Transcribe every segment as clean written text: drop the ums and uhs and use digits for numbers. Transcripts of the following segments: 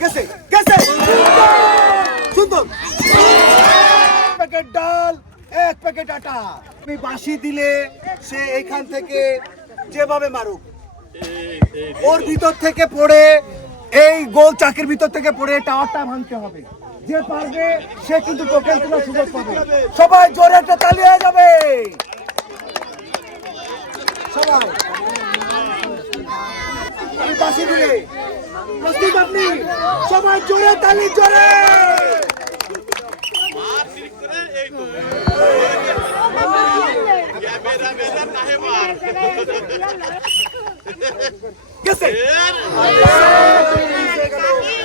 গেছে গেছে সুন্দর। প্যাকেট ডাল, এক প্যাকেট আটা। তুমি বাঁশি দিলে সে এখান থেকে যেভাবে মারুক, ওর ভিতর থেকে পড়ে, এই গোল চাকের ভিতর থেকে পড়ে টাওয়ারটা ভাঙতে হবে। যে পারবে সে কিন্তু টোকেন তোলার সুযোগ পাবে। সবাই জোরে একটা তালি হয়ে যাবে। সবাই আমি বাঁশি দিলে প্রস্তুত আপনি? সবাই জোরে তালি, জোরে। গেছে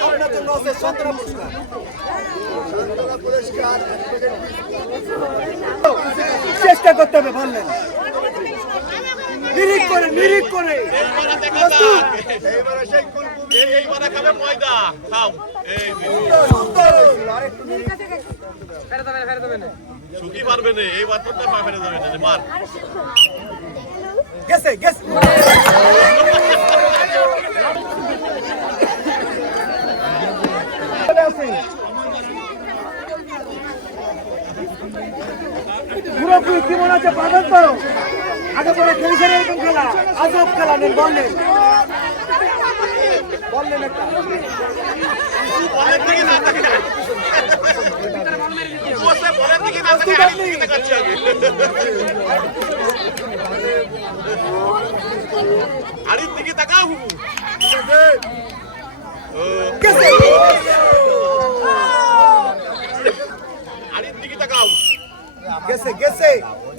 আপনার জন্য আছে সন্ত্রা পুরস্কার। চেষ্টা করতে হবে, বললেন নিরিখ করে নিরিখ করে। ছুটি পারবে না এই বাচ্চাটা পা ফেলে যাবে না মার। গেছে গেছে পুরোপুরি কি মনে হচ্ছে পাবেন তো? আগে পরে খেলেছেন এরকম খেলা, আজব খেলা নেন। বললেন বললেন একটা আরে দিকে তাকাও। গেছে আরে দিকে তাকাও। গেছে গেছে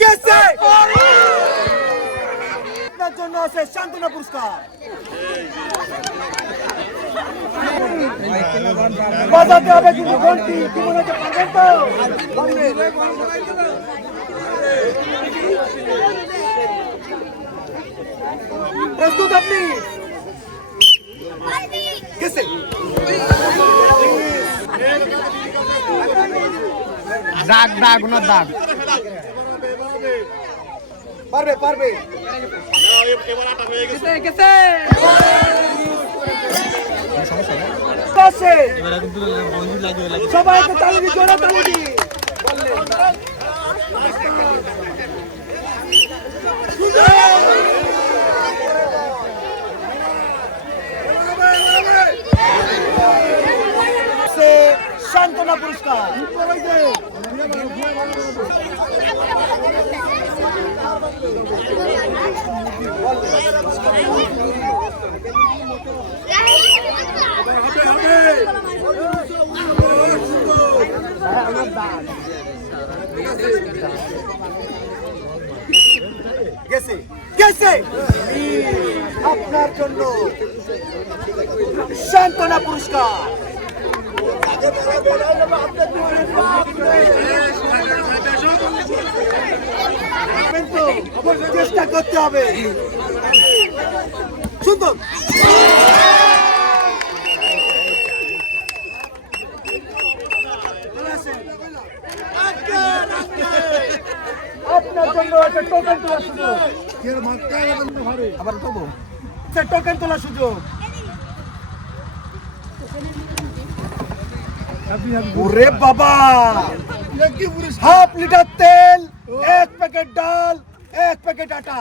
গেছে। আপনার জন্য আছে সান্ত্বনা পুরস্কার। বাজাতে হবে কিন্তু ঘন্টি। কি মনে হচ্ছে পাবেন তো? প্রস্তুত আপনি? গেছে দাগ দাগ ওনার দাগ। পারবে পারবে। এবার আটা হয়ে গেছে। গেছে সবাই তালি দি, জোরে তালি দি। সান্ত্বনা পুরস্কার। গেছে গেছে। আপনার জন্য সান্ত্বনা পুরস্কার। কিন্তু চেষ্টা করতে হবে। সুন্দর। আপনার জন্য একটা টোকেন তোলার সুযোগ। আবার টোকেন তোলার সুযোগ। ওরে বাবা, হাফ লিটার তেল, এক প্যাকেট ডাল, এক প্যাকেট আটা।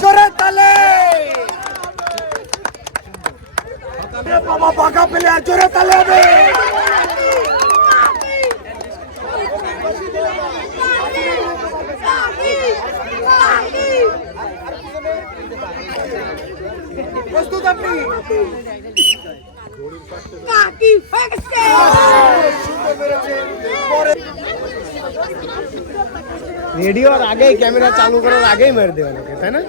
জোরে তালে। বাবা বাঘা পেলে আর জোরে তালে হবে। প্রস্তুত আপনি? রেডিওর আগেই ক্যামেরা চালু করার আগেই মেরে দেবে নাকি, তাই না?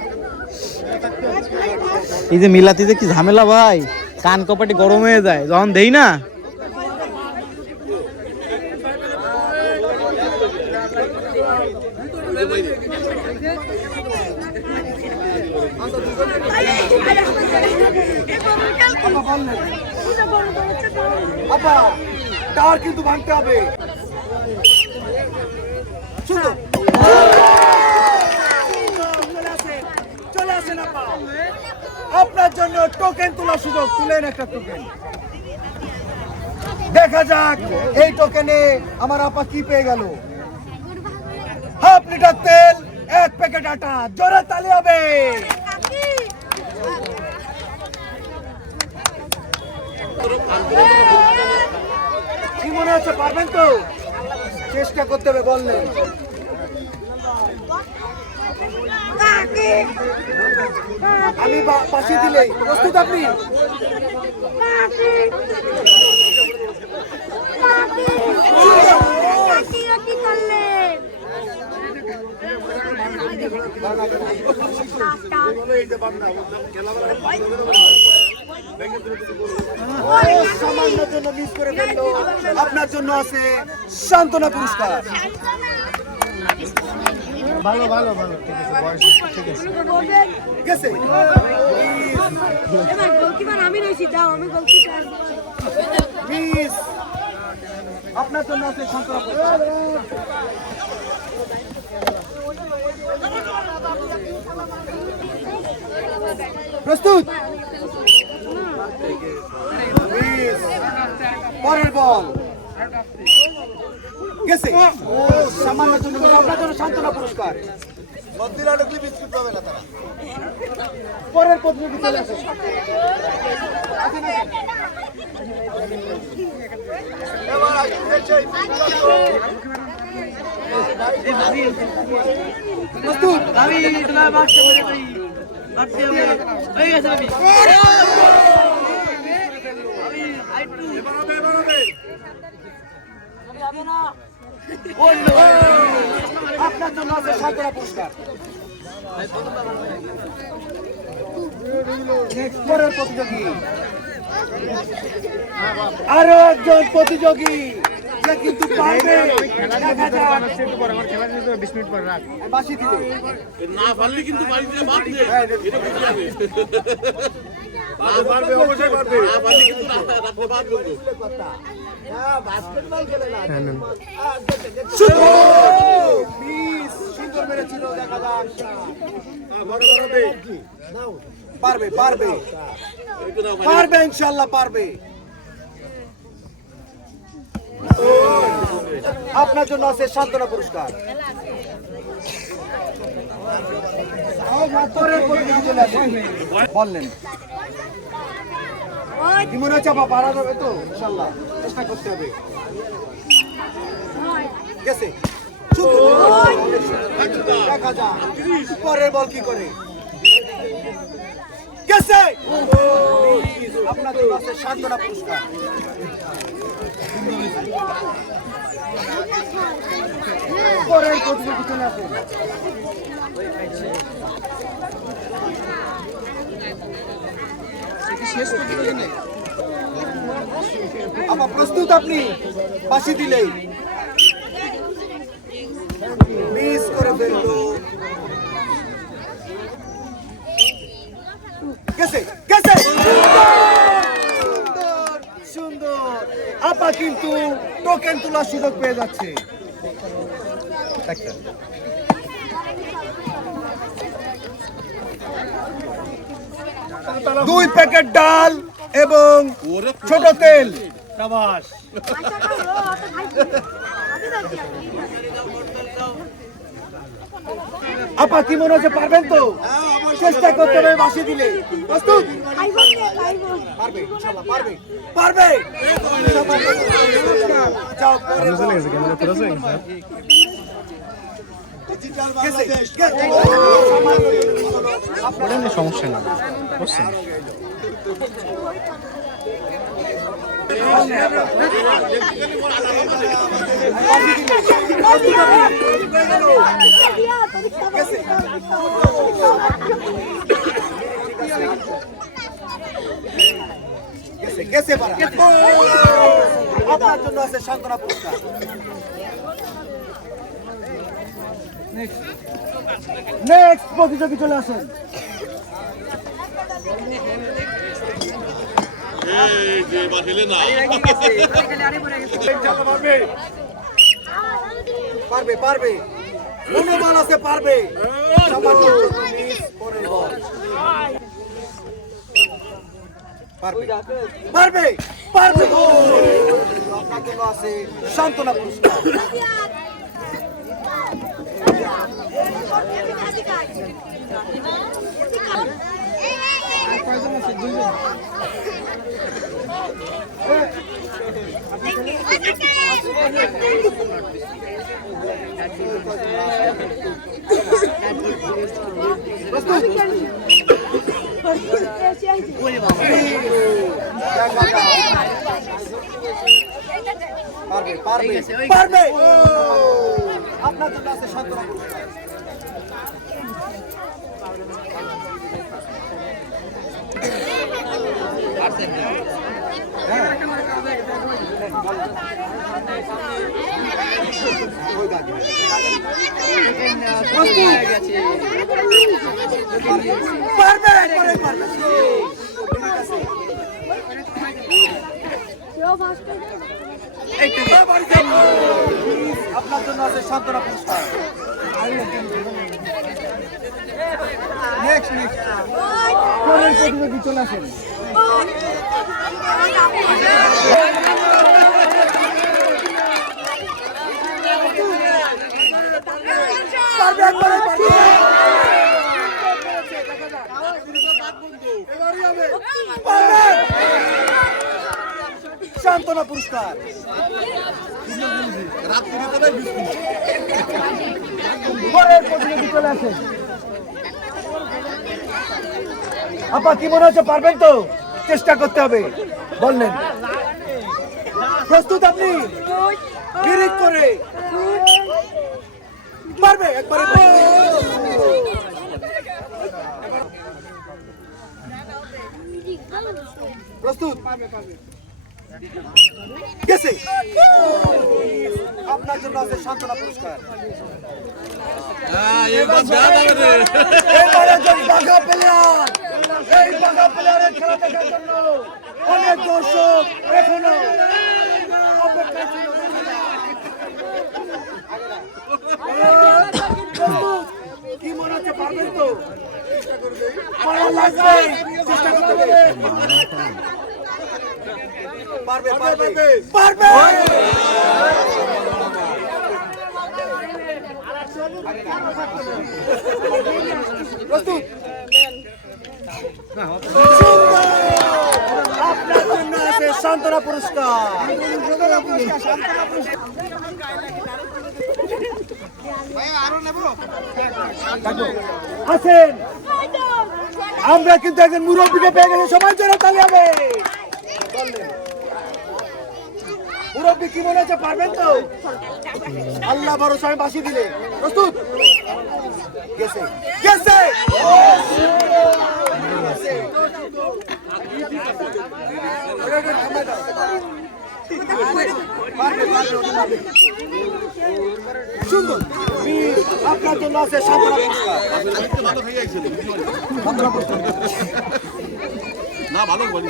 এই যে মিলাতিতে কি ঝামেলা ভাই, কান কপাটি গরম হয়ে যায় যখন দেই না। আপা টাওয়ার কিন্তু ভাঙতে হবে। সুন্দর, চলে আসেন আপা। আপনার জন্য টোকেন তোলার সুযোগ। তুলেন একটা টোকেন। দেখা যাক এই টোকেনে আমার আপা কি পেয়ে গেল। হাফ লিটার তেল, 1 প্যাকেট আটা। জোরে তালি হবে। কি মনে হচ্ছে, পারবেন তো? চেষ্টা করতে হবে বললেন। আমি পাশে দিলেই প্রস্তুত আপনি? সামান্যের জন্য মিস করে ফেললো। আপনার জন্য আছে সান্ত্বনা পুরস্কার। ভালো ভালো ভালো ঠিক আছে, বয়স ঠিক আছে। গেছে। এবার গোলকিপার আমি রইছি, দাও আমি গোলকিপার। প্লিজ, আপনার জন্য আছে সান্ত্বনা পুরস্কার। প্রস্তুত? প্লিজ, পরের বল। গেছে। ও সামান্যের জন্য আপনার জন্য সান্ত্বনা পুরস্কার। পরের প্রতিযোগী চলে আসে। প্রস্তুত? আপনার জন্য আছে সান্ত্বনা পুরস্কার। পরের প্রতিযোগী, আরো একজন প্রতিযোগী, সে কিন্তু পারবে। দেখা যাক। বাঁশি দিলে না পারলে কিন্তু বাড়িতে বাদ নেই। এটা বুঝে যাবে। পারবে, অবশ্যই পারবে। না পারলে কিন্তু রাত্রে বাদ করবো। সুন্দর মেরেছিল। দেখা যাক। পারবে পারবে পারবে, ইনশাল্লাহ পারবে। আপনার জন্য আছে সান্ত্বনা পুরস্কার। বললেন কি মনে হচ্ছে, আপা পারা যাবে তো? ইনশাল্লাহ চেষ্টা করতে হবে। গেছে। দেখা যাক পরের বল কি করে। গেছে। আপনার জন্য আছে সান্ত্বনা পুরস্কার। পরের প্রতিযোগী চলে আসে। আপা প্রস্তুত আপনি? বাঁশি দিলেই মিস করে ফেললো। গেছে গেছে। সুন্দর সুন্দর। আপা কিন্তু টোকেন তোলার সুযোগ পেয়ে যাচ্ছে। 2 প্যাকেট ডাল এবং ছোট তেল। আপা কি মনে হচ্ছে, পারবেন তো? চেষ্টা করতে হবে বাঁশি দিলে। প্রস্তুত? পারবে, ইনশাআল্লাহ পারবে। পারবে। যাও পরে চলে গেছে। ক্যামেরা পুরো চলে গেছে। সমস্যা নেই, বুঝছেন? আপনার জন্য আছে সান্ত্বনা পুরস্কার। নেক্সট প্রতিযোগী চলে আসেন। এই যে বাহিলে না। পারবে পারবে, মনোবল আছে, পারবে। পারবে পারবে পারবে আপনার জন্য আছে সান্ত্বনা পুরস্কার। পারবে পারবে পারবে আপনার জন্য আছে সান্ত্বনা পুরস্কার। পারবে পারবে পারবে আপনার জন্য আছে সান্ত্বনা পুরস্কার। প্রতিযোগী চলে আসেন। পারবে একবারে পারবে সান্ত্বনা পুরস্কার। পরের প্রতিযোগী চলে আসেন। আপা কি মনে হচ্ছে পারবেন তো? চেষ্টা করতে হবে বললেন। প্রস্তুত আপনি? বিরিক করে পারবে একবারে প্রস্তুত গেছে। আপনার জন্য আছে সান্ত্বনা পুরস্কার। এবার একজন বাঘা প্লেয়ার, এই বাঘা প্লেয়ারের খেলা দেখার জন্য অনেক দর্শক এখনো অপেক্ষায় ছিল। কি মনে হচ্ছে পারবেন তো? পারা লাগবে, চেষ্টা করতে হবে। পারবে পারবে পারবে প্রস্তুত। আপনার জন্য আছে সান্ত্বনা পুরস্কার। আছেন আমরা কিন্তু একজন মুরব্বীকে পেয়ে গেছি, সবাই জন্য তালি হবে। মুরব্বী কি মনে হচ্ছে পারবেন তো? আল্লাহ ভরসা, আমি বাসি দিলে। প্রস্তুত গেছে গেছে সুন্দর। আপনার জন্য আছে সান্ত্বনা পুরস্কার। না ভালো বলি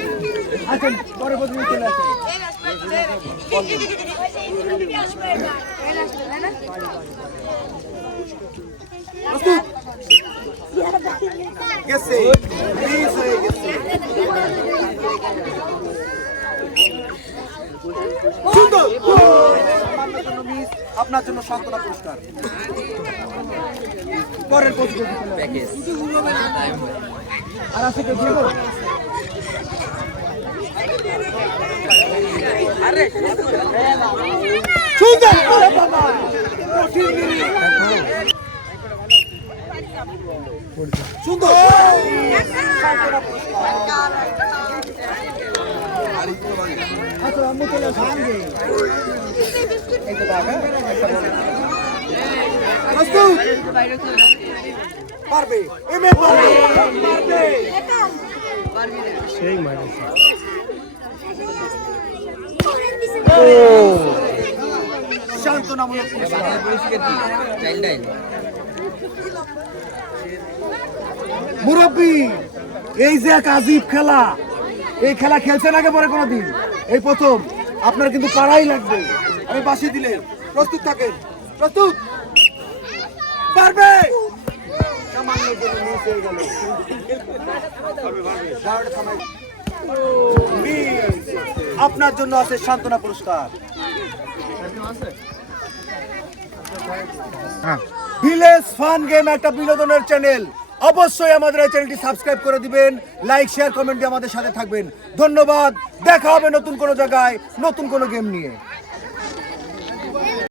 আছেন পরে বদলে চলে আসেন। প্রস্তুত গেছে মিস হয়ে গেছে। সুন্দর। আপনার জন্য সান্ত্বনা পুরস্কার। পরের প্রতিযোগী আর আছে কেউ দেব? সুন্দর। আরে বাবা কঠিন মিনিট। সুন্দর। সান্ত্বনা পুরস্কার। আচ্ছা আমি চলে আসলাম। প্রস্তুত পারবে এমএ পারবে পারবে সেই মাইনাস শান্তনামূলক মুরব্বী। এই যে এক আজীব খেলা, এই খেলা খেলছেন আগে পরে কোনোদিন, এই প্রথম। আপনার কিন্তু পারাই লাগবে, আমি বাসি দিলে। প্রস্তুত থাকেন। প্রস্তুত পারবে। সামান্য জন্য মিস হয়ে গেল। Miss, আপনার জন্য আছে সান্ত্বনা পুরস্কার। ভিলেজ ফান গেম একটা বিনোদনের চ্যানেল, অবশ্যই আমাদের এই চ্যানেলটি সাবস্ক্রাইব করে দিবেন, লাইক শেয়ার কমেন্ট দিয়ে আমাদের সাথে থাকবেন। ধন্যবাদ, দেখা হবে নতুন কোনো জায়গায় নতুন কোনো গেম নিয়ে।